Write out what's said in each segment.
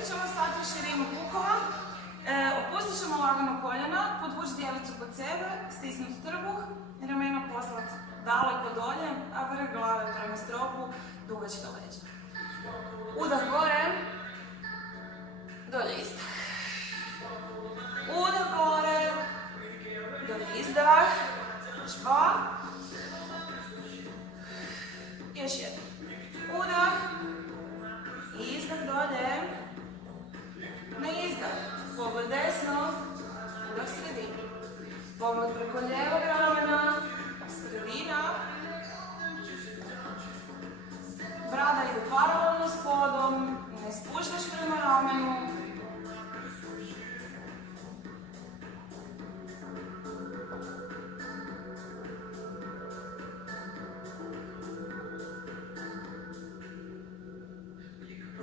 Zadržat ćemo stati širinu pukova. Opustit ćemo lagano koljena, podvući dijelicu pod sebe, stisnuti trbuh, ramena poslati daleko dolje, a vrh glave prema stropu, dugačka leđa. Udah gore, dolje izdah. Udah gore, dolje izdah. Još 2. Još 1. Udah. Izdah dolje. Na izdah. Pogled desno. Udah sredina. Pogled preko lijevog ramena. Sredina. Brada ide paralelno s podom. Ne spuštaš prema ramenu.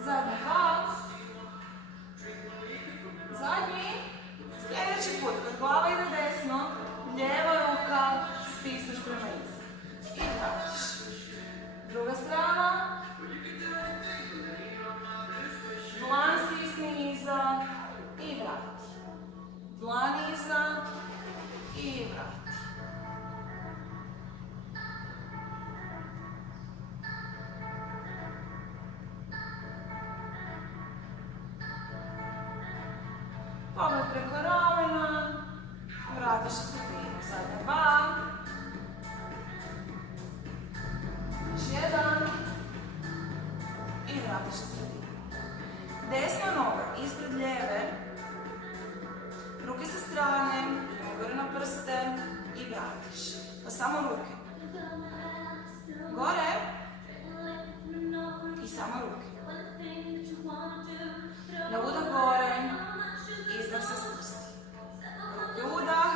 Zadnji 2. Zadnji. Sljedeći put, kad glava ide desno, lijeva ruka stisneš prema iza. I vratiš. Druga strana. Dlan stisni iza i vrati. Dlan iza i vrati. Pogled preko ramena, vratiš u sredinu. Zadnja 2. Još 1. I vratiš u sredinu. Desna noga ispred lijeve, ruke sa strane, gore na prste i vratiš. Pa samo ruke. Gore i samo ruke. Na udah gore, izdah se spusti. Ruke udah,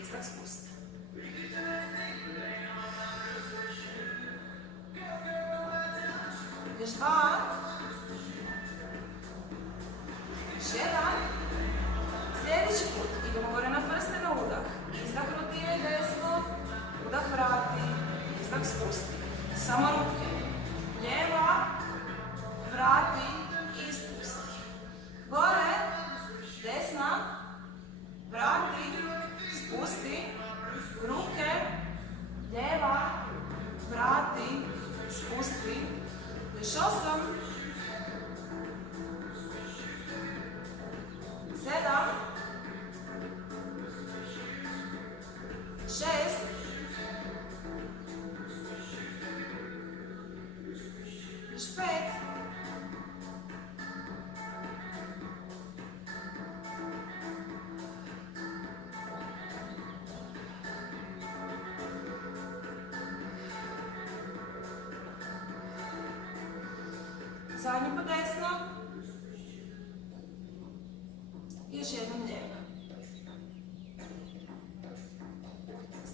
izdah spusti. Još 2. Još 1. Sljedeći put idemo gore na prste na udah. Izdah rotiraj desno, udah vrati, izdah spusti. Samo ruke. Lijeva, vrati i spusti. Gore, desna, vrati, spusti. Ruke, lijeva, vrati, spusti. Još 8. 7. 6. 5. Zadnji po desno. I još jednom lijevo.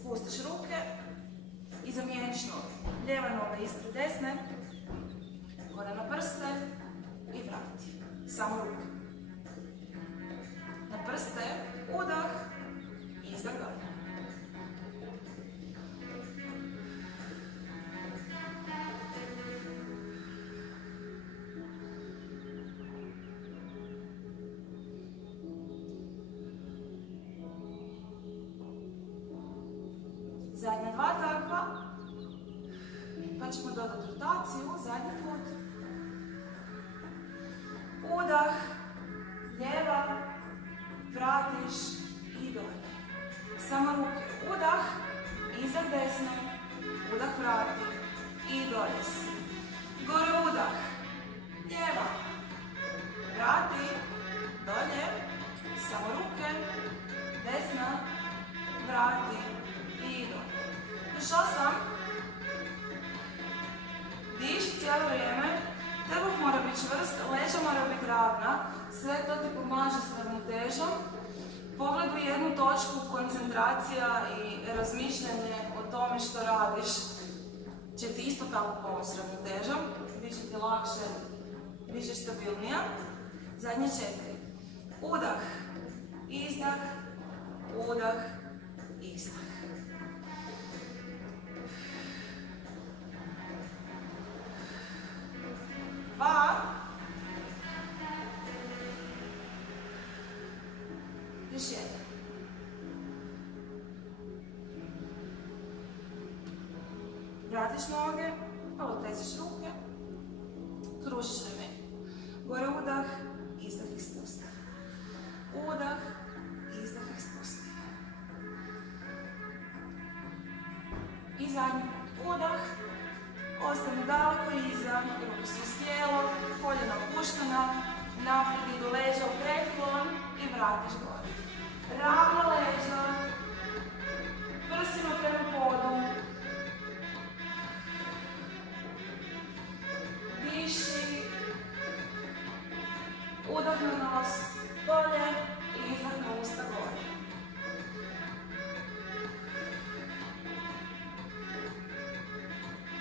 Spustiš ruke i zamijeniš noge. Lijeva noga ispred desne. Gore na prste i vrati. Samo ruke. Na prste, udah, izdah dolje. Zadnja 2 takva, pa ćemo dodati rotaciju, zadnji put. Udah, lijeva, vratiš i dolje. Samo ruke, udah, izdah desno, udah vrati i dolje si. Gore udah, lijeva, vrati, dolje, samo ruke, desna, vrati i dolje. Još 8. Diši cijelo vrijeme, trbuh mora biti čvrst, leđa mora biti ravna, sve to ti pomaže s ravnotežom. Pogled u jednu točku, koncentracija i razmišljanje o tome što radiš će ti isto tako pomoći s ravnotežom, bit će ti lakše, bit će stabilnija. Zadnje 4. Udah, izdah, udah, izdah. Još jedan. Vratiš noge, malo tresiš ruke, kružiš ramen. Gore udah, izdah ih spusti. Udah, izdah ih spusti. I zadnji put udah, ostane daleko iza, ruke su uz tijelo, koljena opuštena, naprijed idu leđa u preklon i vratiš gore. Ravna leđa, prsima prema podu. Diši, udah na nos dolje i izdah na usta gore.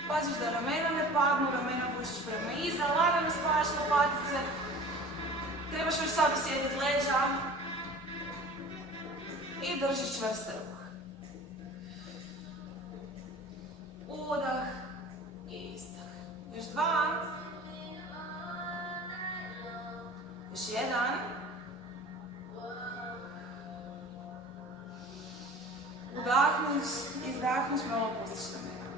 Paziš da ramena ne padnu, ramena vučeš prema iza, lagano spajaš lopatice. Trebaš još sad osjetiti leđa i držiš čvrste ruke. Udah i izdah. Još dva. Još jedan. Udahniš, izdahniš, malo pustiš ramena.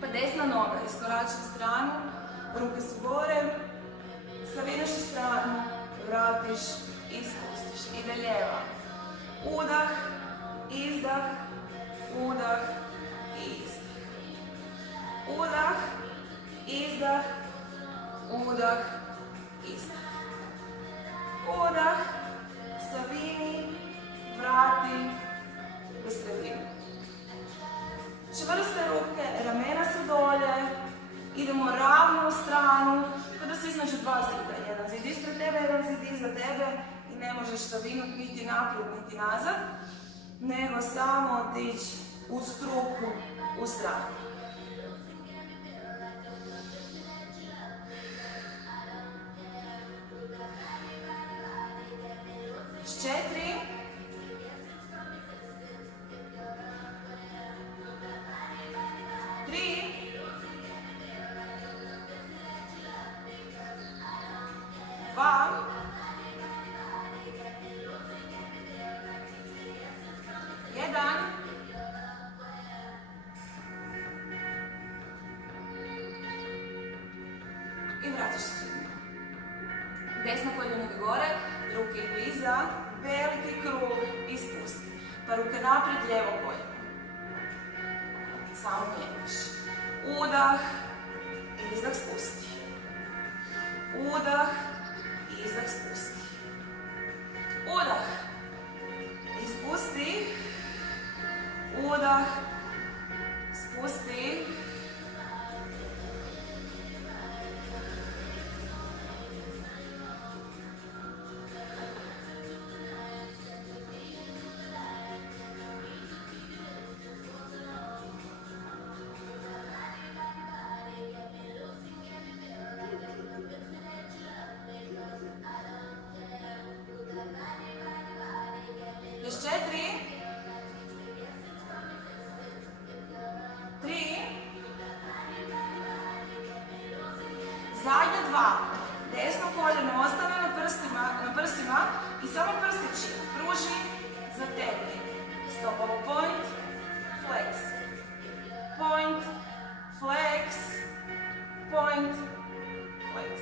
Pa desna noga, iskorači u stranu, ruke su gore, savinaš u stranu, vratiš i spustiš. Ide lijeva. Udah, izdah, udah i izdah. Udah, izdah, udah, izdah. Udah, savini, vrati, u sredinu. Čvrste ruke, ramena su dolje, idemo ravno u stranu, kada se između dva zida. Jedan zid ispred tebe, jedan zid iza tebe i ne možeš savinut niti naprijed, niti nazad, nego samo otići u struku, u stranu. Još 4. I vratiš se. Desna koljena ide gore, ruke idu iza, veliki krug i spusti. Pa ruke naprijed, lijevo koljeno. Samo mijenjaš. Udah, izdah, spusti. Udah, izdah, spusti. Udah, i spusti. Udah, spusti. Još 4. 3. Zadnje 2. Desno koljeno ostane na prsima i samo prstići. Pruži, zategni. Stopalo point, flex. Point, flex. Point, flex.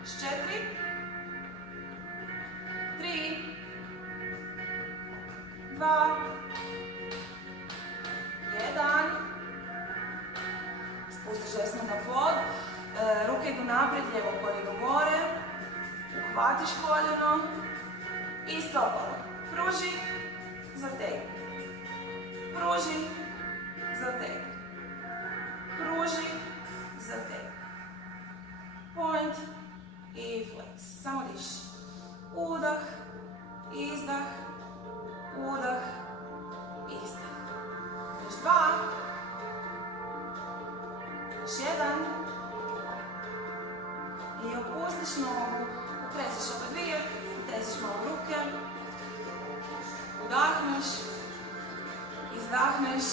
Još 4. 3. 2. 1. Spustiš desno na pod. Ruke idu naprijed, lijevo koljeno gore. Uhvatiš koljeno. I stopalo. Pruži, zategni. Pruži, zategni. Pruži, zategni. Point i flex. Samo diši. Udah, izdah. Udah, izdah. Još 2. Još 1. I opustiš nogu. Utresiš oba dvije. Utresiš malo ruke. Udahneš. Izdahneš.